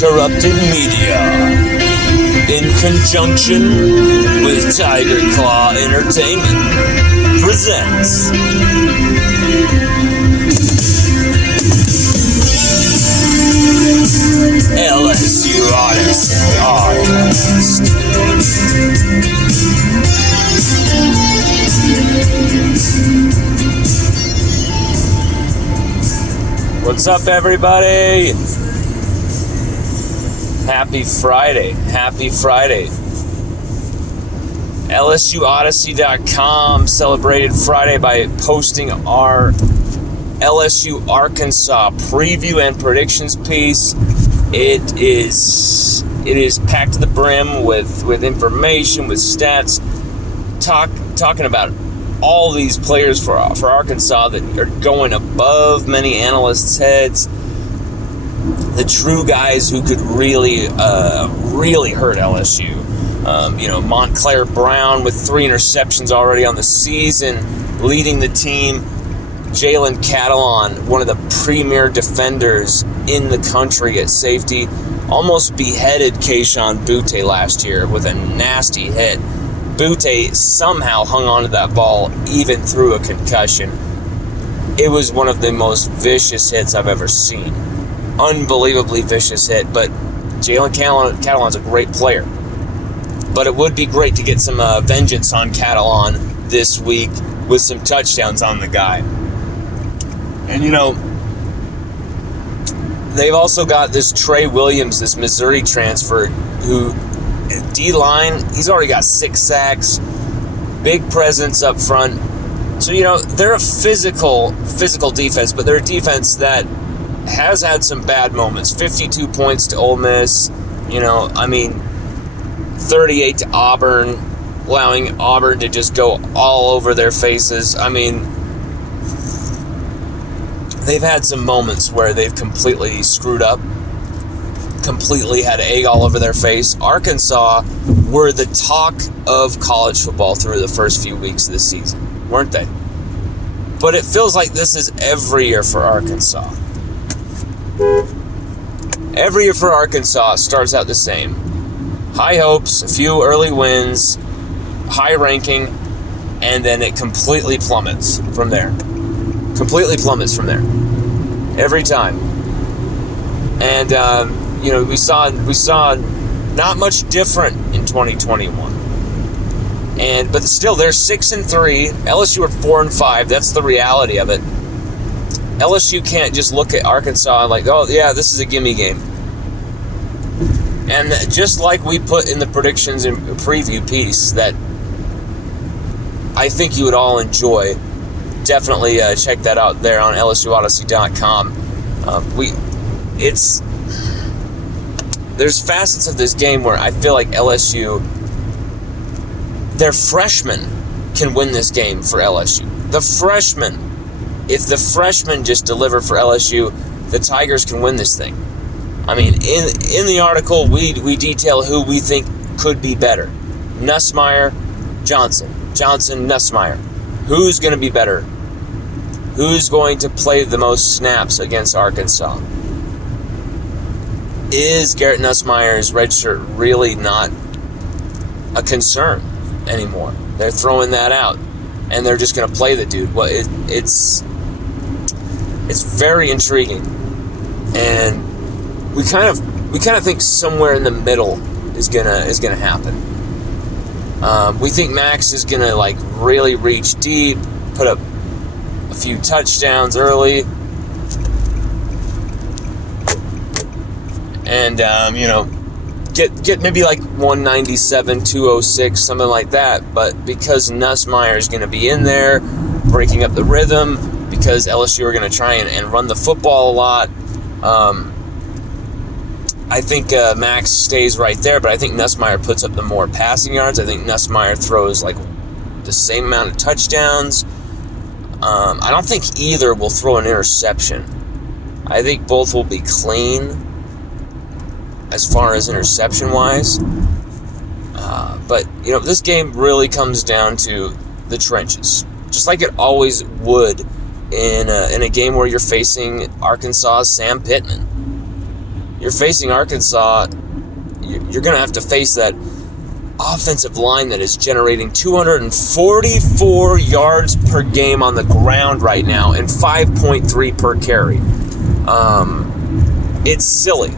Uninterrupted Media, in conjunction with Tiger Claw Entertainment, presents LSU Odyssey Odcast. What's up, everybody? Happy Friday. LSUODYSSEY.COM celebrated Friday by posting our LSU Arkansas preview and predictions piece. It is packed to the brim with information, with stats, talking about all these players for Arkansas that are going above many analysts' heads. The true guys who could really hurt LSU. Montclair Brown with 3 interceptions already on the season, leading the team. Jalen Catalon, one of the premier defenders in the country at safety, almost beheaded Kayshon Boutte last year with a nasty hit. Boutte somehow hung on to that ball even through a concussion. It was one of the most vicious hits I've ever seen. Unbelievably vicious hit, but Jalen Catalon's a great player. But it would be great to get some vengeance on Catalon this week with some touchdowns on the guy. And they've also got this Trey Williams, this Missouri transfer, who D-line, he's already got 6 sacks, big presence up front. So, they're a physical defense, but they're a defense that has had some bad moments. 52 points to Ole Miss, 38 to Auburn, allowing Auburn to just go all over their faces. They've had some moments where they've completely screwed up, completely had egg all over their face. Arkansas were the talk of college football through the first few weeks of the season, weren't they? But it feels like this is every year for Arkansas. Every year for Arkansas starts out the same. High hopes, a few early wins, high ranking, and then it completely plummets from there. Every time. And, we saw not much different in 2021. But still, they're 6-3. LSU are 4-5. That's the reality of it. LSU can't just look at Arkansas and oh yeah, this is a gimme game. And just like we put in the predictions and preview piece that I think you would all enjoy, definitely check that out there on LSUODYSSEY.com. There's facets of this game where I feel like LSU, their freshmen can win this game for LSU. If the freshmen just deliver for LSU, the Tigers can win this thing. In the article, we detail who we think could be better. Nussmeier, Johnson, Nussmeier. Who's going to be better? Who's going to play the most snaps against Arkansas? Is Garrett Nussmeier's red shirt really not a concern anymore? They're throwing that out, and they're just going to play the dude. Well, it's very intriguing, and we kind of think somewhere in the middle is gonna happen. We think Max is gonna really reach deep, put up a few touchdowns early, and get maybe 197, 206, something like that. But because Nussmeier is gonna be in there, breaking up the rhythm, because LSU are gonna try and run the football a lot. I think Max stays right there, but I think Nussmeier puts up the more passing yards. I think Nussmeier throws the same amount of touchdowns. I don't think either will throw an interception. I think both will be clean as far as interception-wise. But, this game really comes down to the trenches, just like it always would in a game where you're facing Arkansas's Sam Pittman. you're facing Arkansas, you're going to have to face that offensive line that is generating 244 yards per game on the ground right now and 5.3 per carry. It's silly.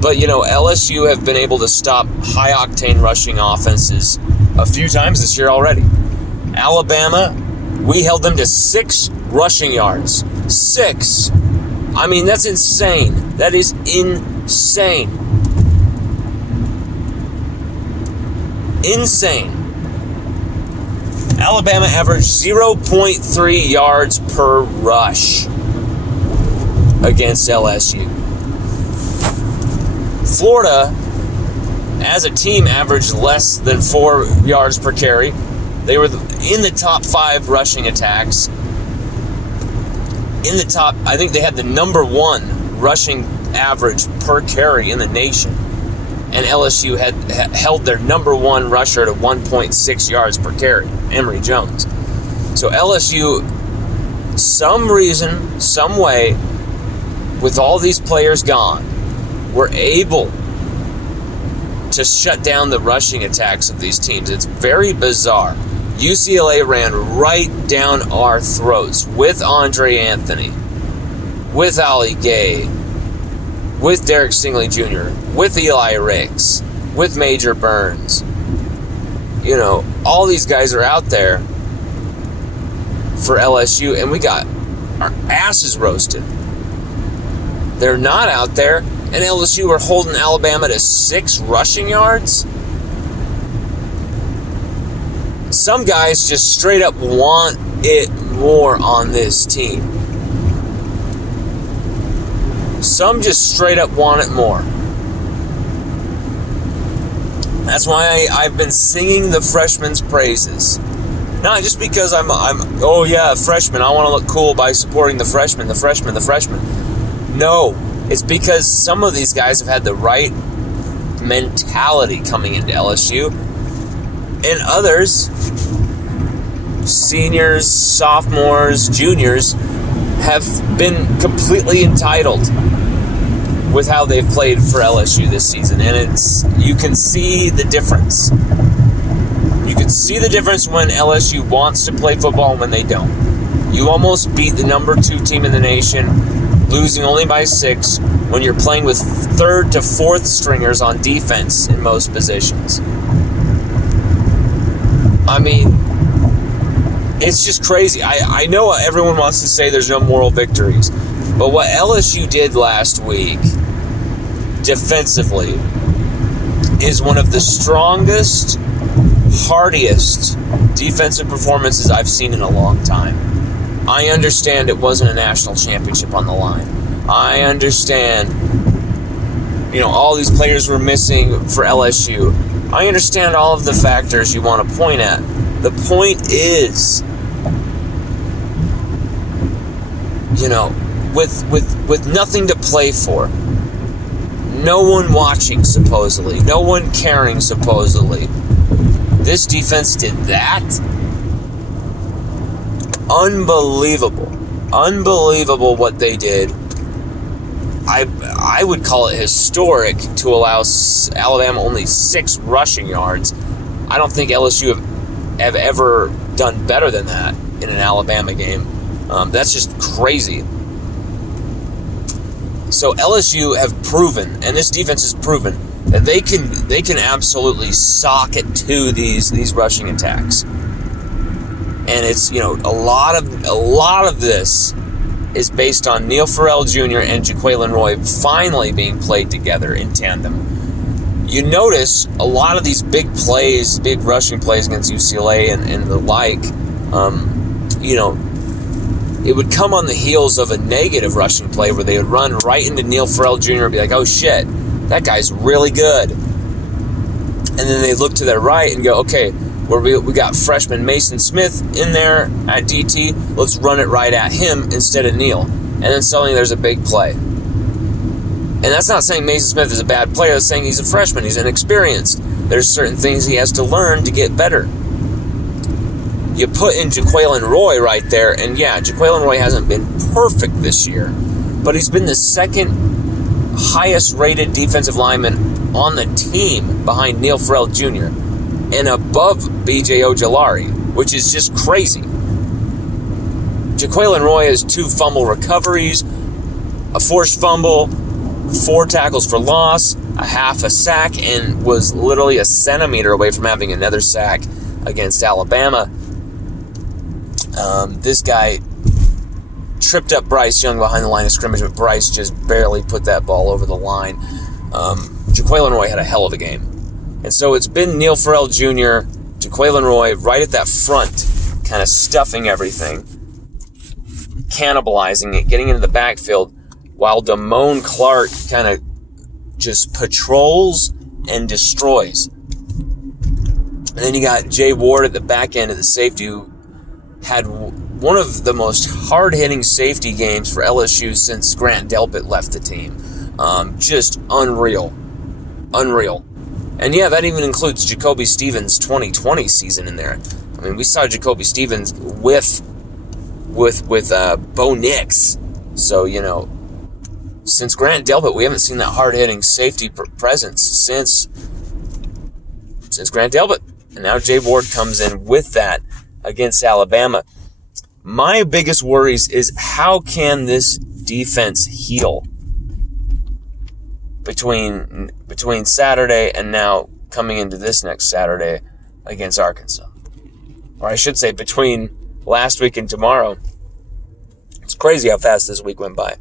But, LSU have been able to stop high-octane rushing offenses a few times this year already. Alabama, we held them to 6 rushing yards. 6. I mean, that's insane. That is insane. Insane. Alabama averaged 0.3 yards per rush against LSU. Florida, as a team, averaged less than 4 yards per carry. They were in the top 5 rushing attacks. In the top, I think they had the number 1 rushing average per carry in the nation. And LSU had held their number 1 rusher to 1.6 yards per carry, Emory Jones. So LSU, some reason, some way, with all these players gone, were able to shut down the rushing attacks of these teams. It's very bizarre. UCLA ran right down our throats with Andre Anthony, with Ali Gay, with Derek Stingley Jr., with Eli Ricks, with Major Burns. All these guys are out there for LSU, and we got our asses roasted. They're not out there, and LSU are holding Alabama to 6 rushing yards. Some guys just straight up want it more on this team. Some just straight up want it more. That's why I've been singing the freshmen's praises. Not just because I'm oh yeah, a freshman, I want to look cool by supporting the freshmen. No, it's because some of these guys have had the right mentality coming into LSU, and others, seniors, sophomores, juniors, have been completely entitled with how they've played for LSU this season. And you can see the difference. You can see the difference when LSU wants to play football and when they don't. You almost beat the number 2 team in the nation, losing only by 6, when you're playing with 3rd to 4th stringers on defense in most positions. I mean, it's just crazy. I know everyone wants to say there's no moral victories, but what LSU did last week defensively is one of the strongest, hardiest defensive performances I've seen in a long time. I understand it wasn't a national championship on the line. I understand, all these players were missing for LSU. I understand all of the factors you want to point at. The point is, with nothing to play for, no one watching supposedly, no one caring supposedly, this defense did that. Unbelievable what they did. I would call it historic to allow Alabama only 6 rushing yards. I don't think LSU have ever done better than that in an Alabama game. That's just crazy. So LSU have proven, and this defense has proven, that they can absolutely sock it to these rushing attacks. And it's, a lot of this is based on Neil Farrell Jr. and Jaquelin Roy finally being played together in tandem. You notice a lot of these big plays, big rushing plays against UCLA and the like, it would come on the heels of a negative rushing play where they would run right into Neil Farrell Jr. and be like, oh shit, that guy's really good. And then they look to their right and go, okay, we got freshman Mason Smith in there at DT. Let's run it right at him instead of Neil. And then suddenly there's a big play. And that's not saying Mason Smith is a bad player. That's saying he's a freshman. He's inexperienced. There's certain things he has to learn to get better. You put in Jaquelin Roy right there, and yeah, Jaquelin Roy hasn't been perfect this year. but he's been the second highest rated defensive lineman on the team behind Neil Farrell Jr. and above B.J. Ojolari, which is just crazy. Jaquelin Roy has 2 fumble recoveries, a forced fumble, 4 tackles for loss, a half a sack, and was literally a centimeter away from having another sack against Alabama. This guy tripped up Bryce Young behind the line of scrimmage, but Bryce just barely put that ball over the line. Jaquelin Roy had a hell of a game. And so it's been Neil Farrell Jr., Jaquelin Roy right at that front, kind of stuffing everything, cannibalizing it, getting into the backfield, while Damone Clark kind of just patrols and destroys. And then you got Jay Ward at the back end of the safety, who had one of the most hard-hitting safety games for LSU since Grant Delpit left the team. Just unreal. And yeah, that even includes Jacoby Stevens' 2020 season in there. I mean, we saw Jacoby Stevens with Bo Nix. So, since Grant Delpit, we haven't seen that hard-hitting safety presence since Grant Delpit. And now Jay Ward comes in with that against Alabama. My biggest worries is how can this defense heal between Saturday and now coming into this next Saturday against Arkansas. Or I should say between last week and tomorrow. It's crazy how fast this week went by.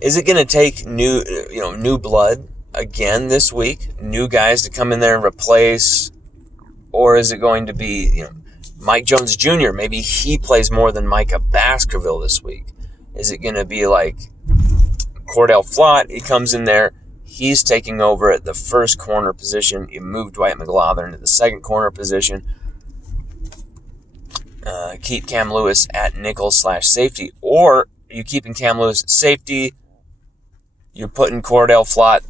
Is it going to take new blood again this week? New guys to come in there and replace? Or is it going to be, Mike Jones Jr.? Maybe he plays more than Micah Baskerville this week. Is it going to be like Cordell Flott? He comes in there. He's taking over at the first corner position. You move Dwight McGlothern to the second corner position. Keep Cam Lewis at nickel/safety. Or you keeping Cam Lewis at safety. You're putting Cordell Flott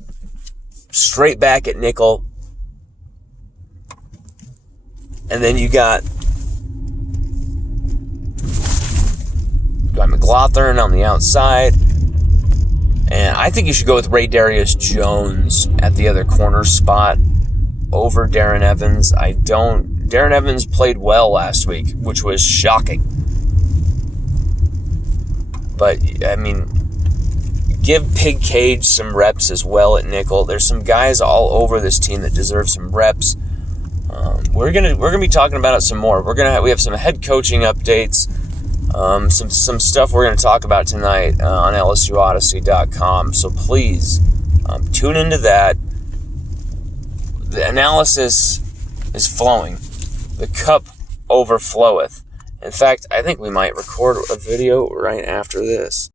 straight back at nickel. And then you got McGlothern on the outside. And I think you should go with Ray Darius Jones at the other corner spot over Darren Evans. Darren Evans played well last week, which was shocking. But, give Pig Cage some reps as well at nickel. There's some guys all over this team that deserve some reps. We're gonna be talking about it some more. We have some head coaching updates, some stuff we're gonna talk about tonight on LSUODYSSEY.COM. So please tune into that. The analysis is flowing. The cup overfloweth. In fact, I think we might record a video right after this.